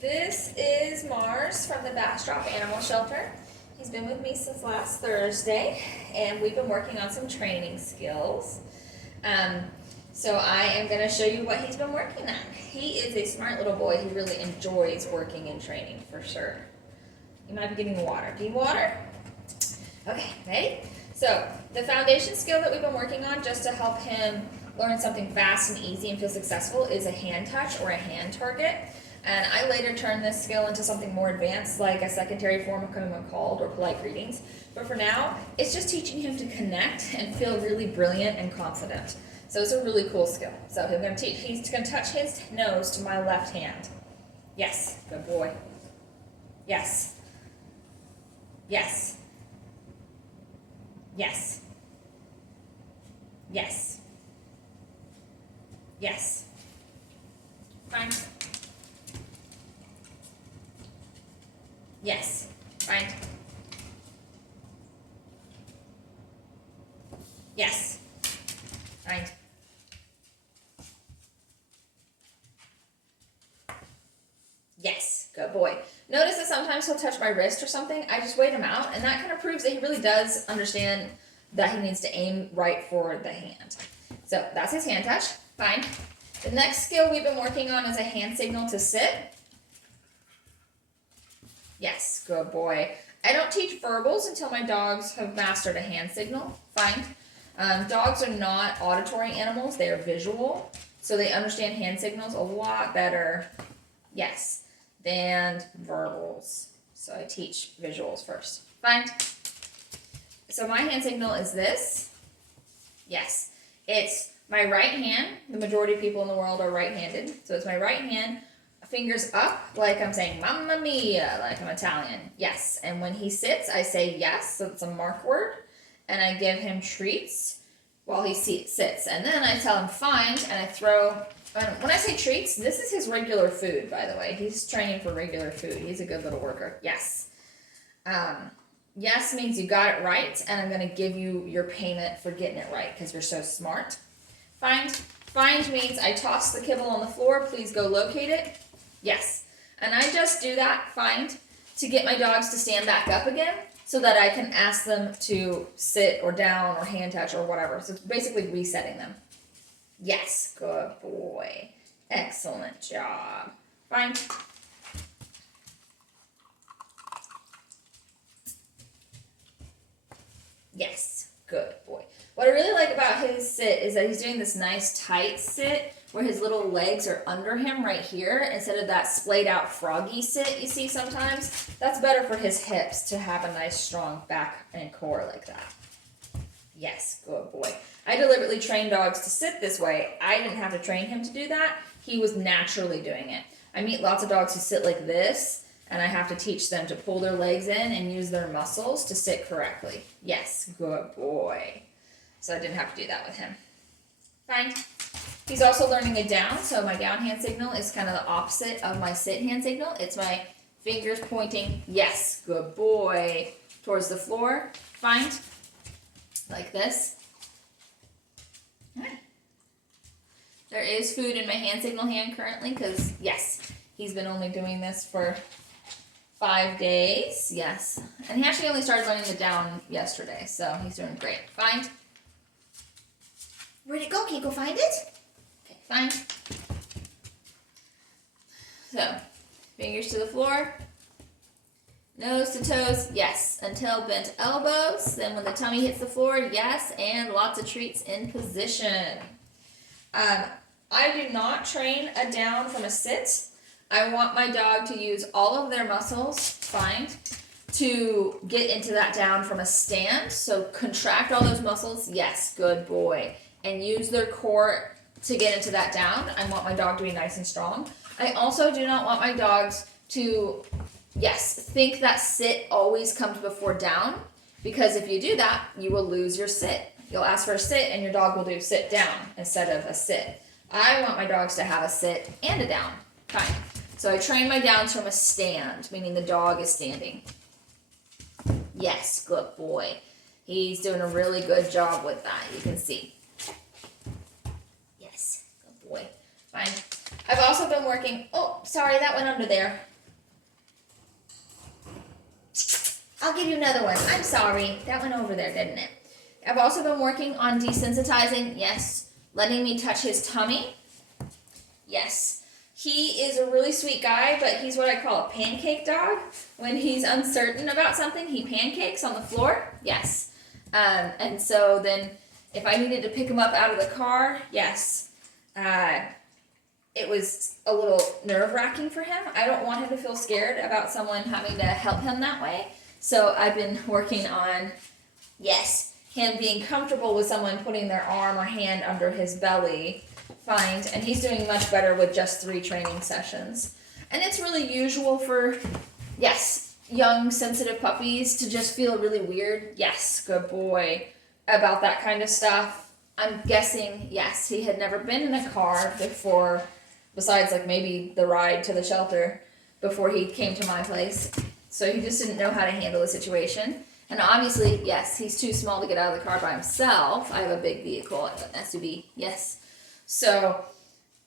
This is Mars from the Bastrop Animal Shelter. He's been with me since last Thursday, and we've been working on some training skills. So I am going to show you what he's been working on. He is a smart little boy. He really enjoys working and training for sure. You might be getting water. Do you water? Okay, ready? So the foundation skill that we've been working on just to help him learn something fast and easy and feel successful is a hand touch or a hand target. And I later turned this skill into something more advanced, like a secondary form of coming when called or polite greetings. But for now, it's just teaching him to connect and feel really brilliant and confident. So it's a really cool skill. So he's going to touch his nose to my left hand. Yes, good boy. Yes. Yes. Yes. Yes. Yes. Fine. Yes. Fine. Yes. Fine. Yes. Good boy. Notice that sometimes he'll touch my wrist or something. I just wait him out, and that kind of proves that he really does understand that he needs to aim right for the hand. So that's his hand touch. Fine. The next skill we've been working on is a hand signal to sit. Yes, good boy. I don't teach verbals until my dogs have mastered a hand signal. Fine. Dogs are not auditory animals. They are visual. So they understand hand signals a lot better, yes, than verbals. So I teach visuals first. Fine. So my hand signal is this. Yes. It's my right hand. The majority of people in the world are right-handed. So it's my right hand. Fingers up, like I'm saying Mamma Mia, like I'm Italian. Yes. And when he sits, I say yes, so it's a mark word. And I give him treats while he sits. And then I tell him find, and I throw, when I say treats, this is his regular food, by the way. He's training for regular food. He's a good little worker. Yes. Yes means you got it right, and I'm going to give you your payment for getting it right because you're so smart. Find. Find means I toss the kibble on the floor. Please go locate it. Yes. And I just do that, find, to get my dogs to stand back up again so that I can ask them to sit or down or hand touch or whatever. So it's basically resetting them. Yes. Good boy. Excellent job. Find. Yes. Good boy. What I really like about his sit is that he's doing this nice tight sit where his little legs are under him right here instead of that splayed out froggy sit you see sometimes. That's better for his hips to have a nice strong back and core like that. Yes, good boy. I deliberately train dogs to sit this way. I didn't have to train him to do that. He was naturally doing it. I meet lots of dogs who sit like this, and I have to teach them to pull their legs in and use their muscles to sit correctly. Yes, good boy. So I didn't have to do that with him. Fine. He's also learning a down, so my down hand signal is kind of the opposite of my sit hand signal. It's my fingers pointing, yes, good boy, towards the floor. Find, like this. Right. There is food in my hand signal hand currently because, yes, he's been only doing this for 5 days. Yes. And he actually only started learning the down yesterday, so he's doing great. Find. Where'd it go? Can you go find it? Okay, fine. So, fingers to the floor. Nose to toes, yes. Until bent elbows. Then when the tummy hits the floor, yes. And lots of treats in position. I do not train a down from a sit. I want my dog to use all of their muscles, find, to get into that down from a stand. So contract all those muscles, yes, good boy. And use their core to get into that down. I want my dog to be nice and strong. I also do not want my dogs to, yes, think that sit always comes before down, because if you do that, you will lose your sit. You'll ask for a sit and your dog will do sit down instead of a sit. I want my dogs to have a sit and a down. Fine. So I train my downs from a stand, meaning the dog is standing. Yes, good boy. He's doing a really good job with that, you can see. Yes, good boy. Fine. I've also been working, oh, sorry, that went under there. I'll give you another one. I'm sorry. That went over there, didn't it? I've also been working on desensitizing. Yes. Letting me touch his tummy. Yes. He is a really sweet guy, but he's what I call a pancake dog. When he's uncertain about something, he pancakes on the floor. Yes. And so then if I needed to pick him up out of the car, yes. It was a little nerve-wracking for him. I don't want him to feel scared about someone having to help him that way. So I've been working on, yes, him being comfortable with someone putting their arm or hand under his belly. And he's doing much better with just 3 training sessions. And it's really usual for, yes, young sensitive puppies to just feel really weird. Yes, good boy, about that kind of stuff. I'm guessing, yes, he had never been in a car before, besides like maybe the ride to the shelter before he came to my place. So he just didn't know how to handle the situation. And obviously, yes, he's too small to get out of the car by himself. I have a big vehicle, an SUV, yes. So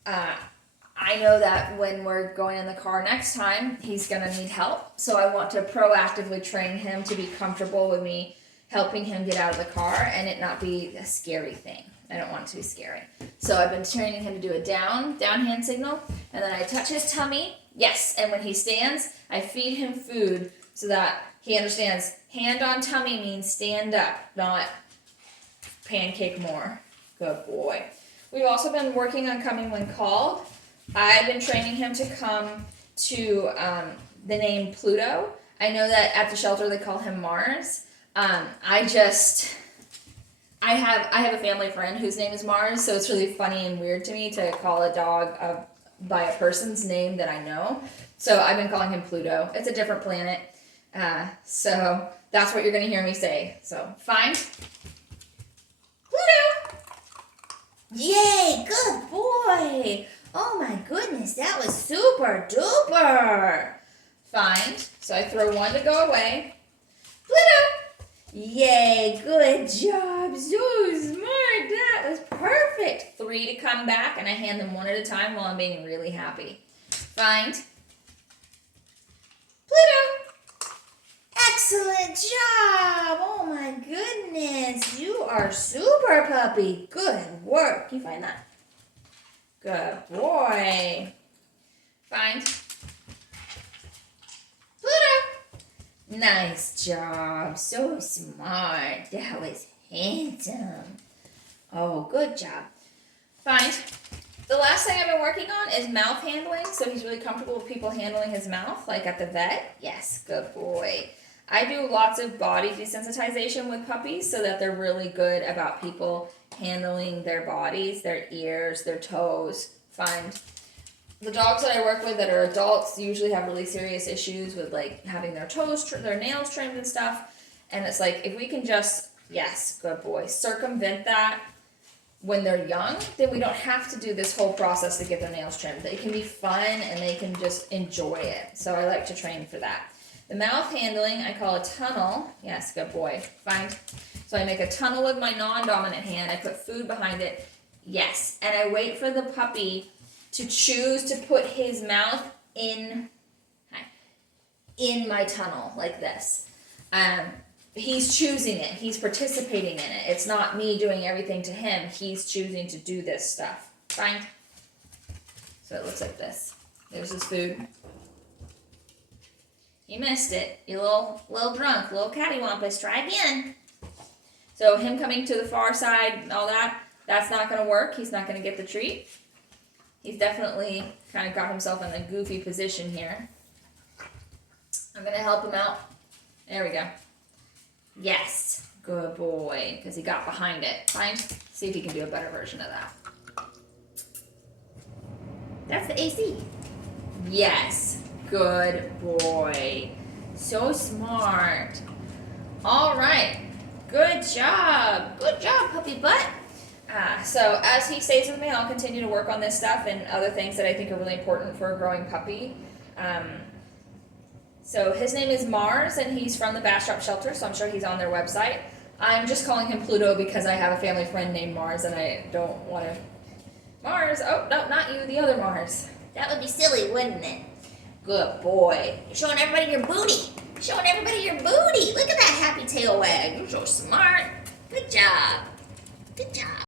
I know that when we're going in the car next time, he's going to need help. So I want to proactively train him to be comfortable with me helping him get out of the car and it not be a scary thing. I don't want it to be scary. So I've been training him to do a down hand signal, and then I touch his tummy. Yes, and when he stands, I feed him food so that he understands hand on tummy means stand up, not pancake more. Good boy. We've also been working on coming when called. I've been training him to come to the name Pluto. I know that at the shelter they call him Mars. I have a family friend whose name is Mars, so it's really funny and weird to me to call a dog by a person's name that I know. So I've been calling him Pluto. It's a different planet. So that's what you're going to hear me say. So, fine. Pluto! Yay, good boy. Oh my goodness, that was super duper. Fine. So I throw one to go away. Pluto! Yay, good job. So smart. That was perfect. 3 to come back, and I hand them one at a time while I'm being really happy. Find. Pluto! Excellent job. Oh my goodness. You are super puppy. Good work. Can you find that? Good boy. Find. Pluto. Nice job. So smart. That was handsome. Oh, good job. Find. The last thing I've been working on is mouth handling. So he's really comfortable with people handling his mouth, like at the vet. Yes, good boy. I do lots of body desensitization with puppies so that they're really good about people handling their bodies, their ears, their toes. Find. The dogs that I work with that are adults usually have really serious issues with like having their toes, their nails trimmed and stuff. And it's like, if we can just, yes, good boy, circumvent that when they're young, then we don't have to do this whole process to get their nails trimmed. It can be fun and they can just enjoy it. So I like to train for that. The mouth handling, I call a tunnel. Yes, good boy. Find. So I make a tunnel with my non-dominant hand. I put food behind it. Yes. And I wait for the puppy to choose to put his mouth in my tunnel like this. He's choosing it. He's participating in it. It's not me doing everything to him. He's choosing to do this stuff. Find. So it looks like this. There's his food. You missed it. You little drunk, little cattywampus. Try again. So him coming to the far side and all that, that's not going to work. He's not going to get the treat. He's definitely kind of got himself in a goofy position here. I'm going to help him out. There we go. Yes. Good boy. Because he got behind it. Fine. See if he can do a better version of that. That's the AC. Yes. Good boy. So smart. All right. Good job. Good job, puppy butt. So as he stays with me, I'll continue to work on this stuff and other things that I think are really important for a growing puppy. So his name is Mars, and he's from the Bastrop Shelter, so I'm sure he's on their website. I'm just calling him Pluto because I have a family friend named Mars, and I don't want to... Mars! Oh, no, not you, the other Mars. That would be silly, wouldn't it? Good boy. You're showing everybody your booty. Showing everybody your booty. Look at that happy tail wag. You're so smart. Good job. Good job.